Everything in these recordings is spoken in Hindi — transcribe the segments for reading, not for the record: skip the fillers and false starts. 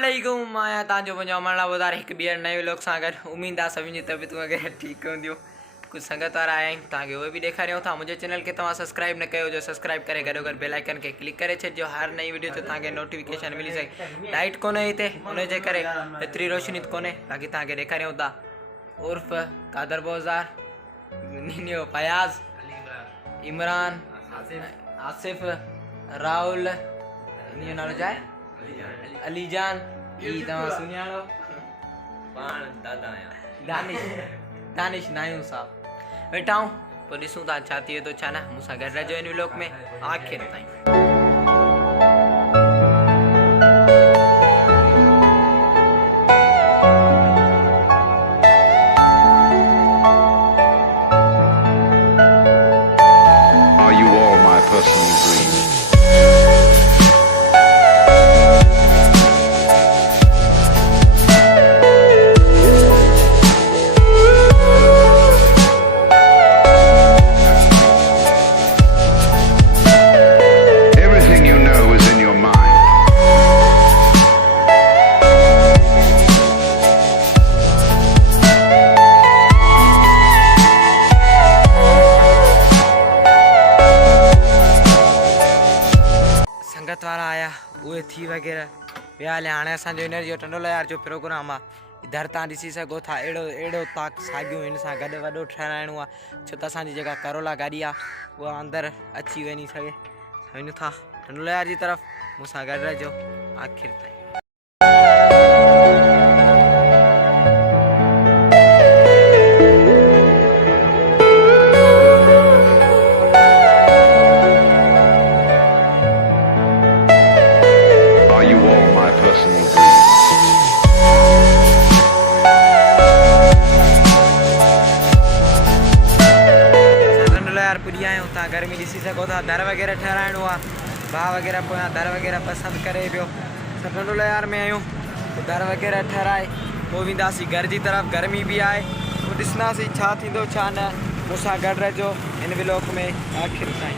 अस्सलामुअलैकुम आया ताजो पंजो मरला वधार एक बियर नए लोग सागर उम्मीद आ सभी जी तबियत वगैरह ठीक होंदियो कुछ संगत वारा आया ताकि वो भी देखा रहे था मुझे चैनल के तव्हां सब्सक्राइब न कयो जो सब्सक्राइब करे गॾो गॾु बेल आइकन के क्लिक करे छॾियो हर नई वीडियो जो तव्हांखे नोटिफिकेशन मिली सके लाइट कोने हिते उन जे करे एतिरी रोशनी कोने बाक़ी तव्हांखे ॾेखारियूं था उर्फ कादर बोज़ार निनियो फयाज़ इमरान आसिफ राहुल इन्हीअ नालो छा आहे अलीजान ई तव्हां सुञाणो पाण दादा आहियां दानिश नायूं साहब वेठा आहियूं पोइ ॾिसूं था छा थिए थो छा न मूंसां गॾु रहिजो हिन व्लॉग में आख़िर ताईं। Are you all my personal dreams? Everything you know is in your mind. संगत वारा आया उहे थी वग़ैरह विया हले हाणे असांजो हींअर जो टंडो लयार जो प्रोग्राम आहे इधर तव्हां ॾिसी सघो था अहिड़ो ताक साॻियूं हिन सां गॾु वॾो ठहिराइणो आहे छो त असांजी जेका करोला गाॾी आहे उहा अंदरि अची वञी सघे वञूं था टंडो लयार जी तरफ़ मूंसां गॾु रहिजो आख़िर ताईं। Are you all my personal dreams? यार पुॼी आहियूं तव्हां गर्मी ॾिसी सघो था दर वग़ैरह ठहिराइणो आहे भाउ वग़ैरह पोयां दर वग़ैरह पसंदि करे पियो असां टंडो लयार में आहियूं पोइ दर वग़ैरह ठहिराए पोइ वेंदासीं घर जी तरफ़ गर्मी बि आहे पोइ ॾिसंदासीं छा थींदो छा न मूंसां गॾु रहिजो हिन व्लॉग में आख़िर ताईं।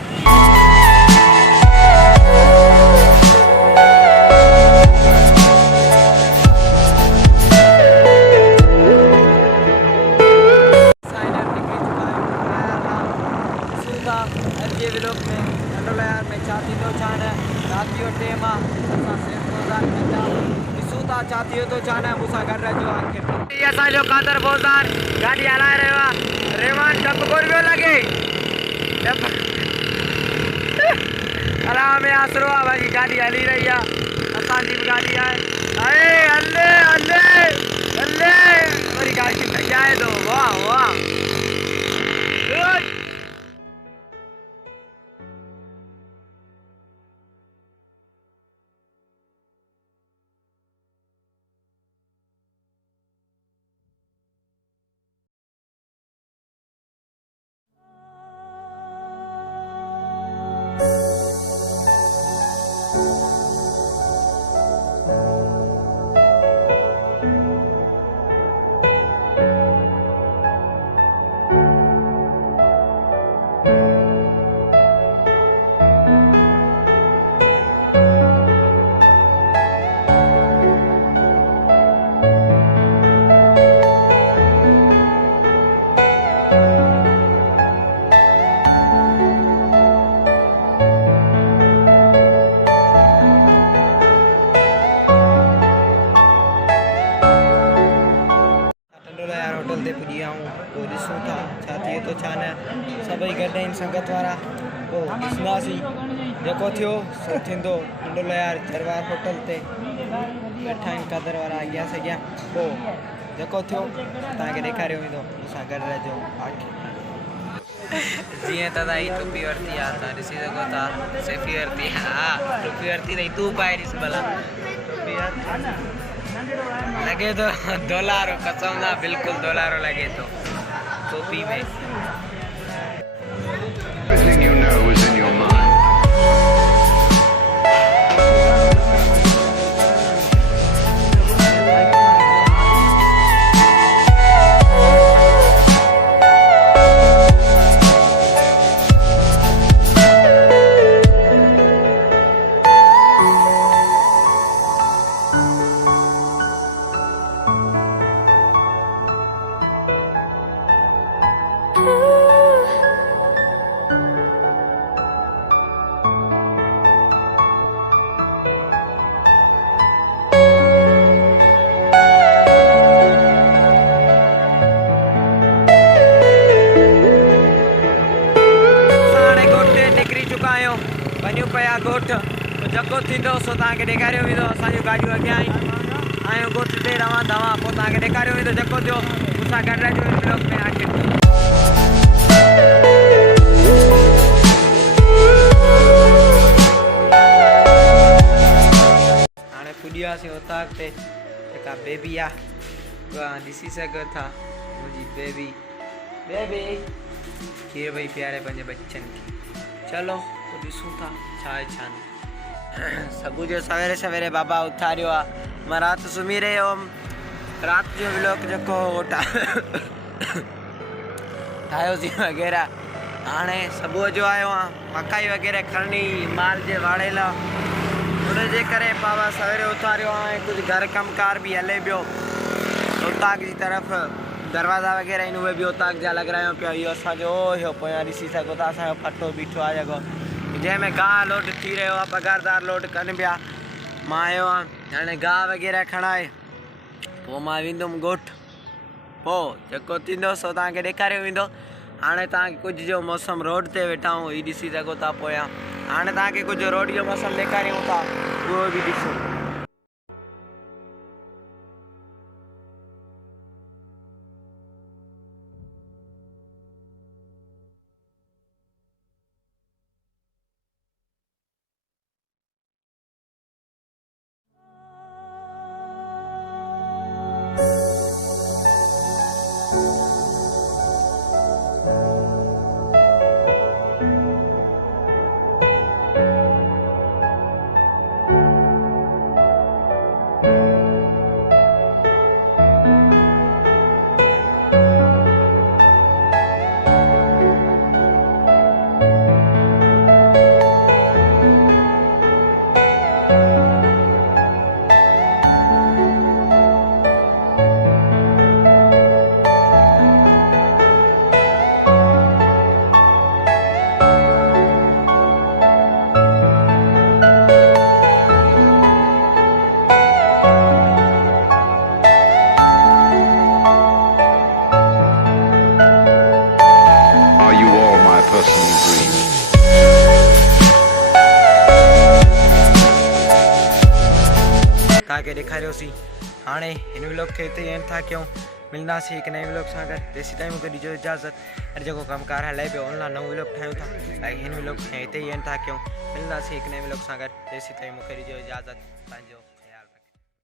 व्लॉग में टंडो लयार में छा थींदो छा न राति जो टेम आहे असां सेठ बोज़ार कंदा ॾिसूं था छा थिए थो छा न मूंसां गॾु रहिजो आख़िर। हीअ असांजो कादर बोज़ार गाॾी हलाए रहियो आहे रेवान डप कोन पियो लॻे हलाइण में आसिरो आहे बाक़ी गाॾी हली रही आहे असांजी बि गाॾी आहे हले हले हले वरी गाॾी लॻाए थो वाह वाह। होटल ते पुॼी आहियूं पोइ ॾिसूं था छा थिए थो छा न सभई गॾु आहिनि संगत वारा पोइ ॾिसंदासीं जेको थियो सो थींदो टंडो लयार दरबार होटल ते वेठा आहिनि कादर वारा अॻियां सॻियां पोइ जेको थियो तव्हांखे ॾेखारियो वेंदो मूंसां गॾु रहिजो आख़िर। जीअं त तव्हां ही टोपी वरिती आहे तव्हां ॾिसी सघो था सेफी वरिती हा टोपी वरिती अथई तूं पाए ॾिस भला टोपी लगे तो $, कसम ना बिल्कुल $, लगे तो टोपी में। Everything you know is in your mind. आहियूं वञूं पिया ॻोठ जेको थींदो सो तव्हांखे ॾेखारियो वेंदो। असांजूं गाॾियूं अॻियां आहियूं ॻोठ ते रहंदा हुआ पोइ तव्हांखे ॾेखारियो वेंदो जेको थियो मूंसां गॾु रहजो ब्लॉग में आखिर। हाणे पुॼी वियासीं उतां ते जेका बेबी आहे उहा ॾिसी सघो था मुंहिंजी बेबी कीअं भई प्यारे पंहिंजे बच्चनि खे। चलो पोइ ॾिसूं था छा आहे छा न। सुबुह जो सवेरे सवेरे बाबा उथारियो आहे मां राति सुम्ही रहियो हुअमि। राति जो व्लॉग जेको ठाहियोसीं वग़ैरह हाणे सुबुह जो आयो आहियां मकाई वग़ैरह खणणी माल जे वाड़े लाइ उनजे करे बाबा सवेरे उथारियो आहे। कुझु घर कमकार बि हले पियो उतां जी तरफ़ दरवाज़ा वग़ैरह आहिनि उहे बि उतां जा लॻारायूं पिया। इहो असांजो इहो पोयां ॾिसी सघो था असांजो फटो बीठो आहे जेको जंहिंमें गाह लोड थी रहियो आहे पघारदार लोड कनि पिया। मां आयो आहियां हाणे गाह वग़ैरह खणाए पोइ मां वेंदुमि ॻोठ पोइ जेको थींदो सो तव्हांखे ॾेखारियो वेंदो। हाणे तव्हांखे कुझु जो मौसम रोड ते वेठा आहियूं हीअ ॾिसी सघो था पोयां। हाणे तव्हांखे कुझु रोड जो मौसम ॾेखारियूं था उहो बि ॾिसो। personal dream. तव्हांखे ॾेखारियोसीं हाणे हिन व्लॉग खे हिते एंड था कयूं। मिलंदासीं हिकु नए व्लॉग सां गॾु। तेसीं ताईं मूंखे ॾिजो इजाज़त। अॼु जेको कमकार हले पियो उन लाइ नओं व्लॉग ठाहियूं था हिन व्लॉग खे हिते ई एंड था कयूं। मिलंदासीं हिकु नए व्लॉग सां गॾु। तेसीं ताईं मूंखे ॾिजो इजाज़त। पंहिंजो